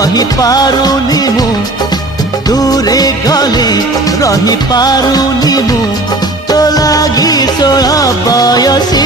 रही पारुनी मु दूरे गले रही पारुनी मु तो लागी 16 बयसी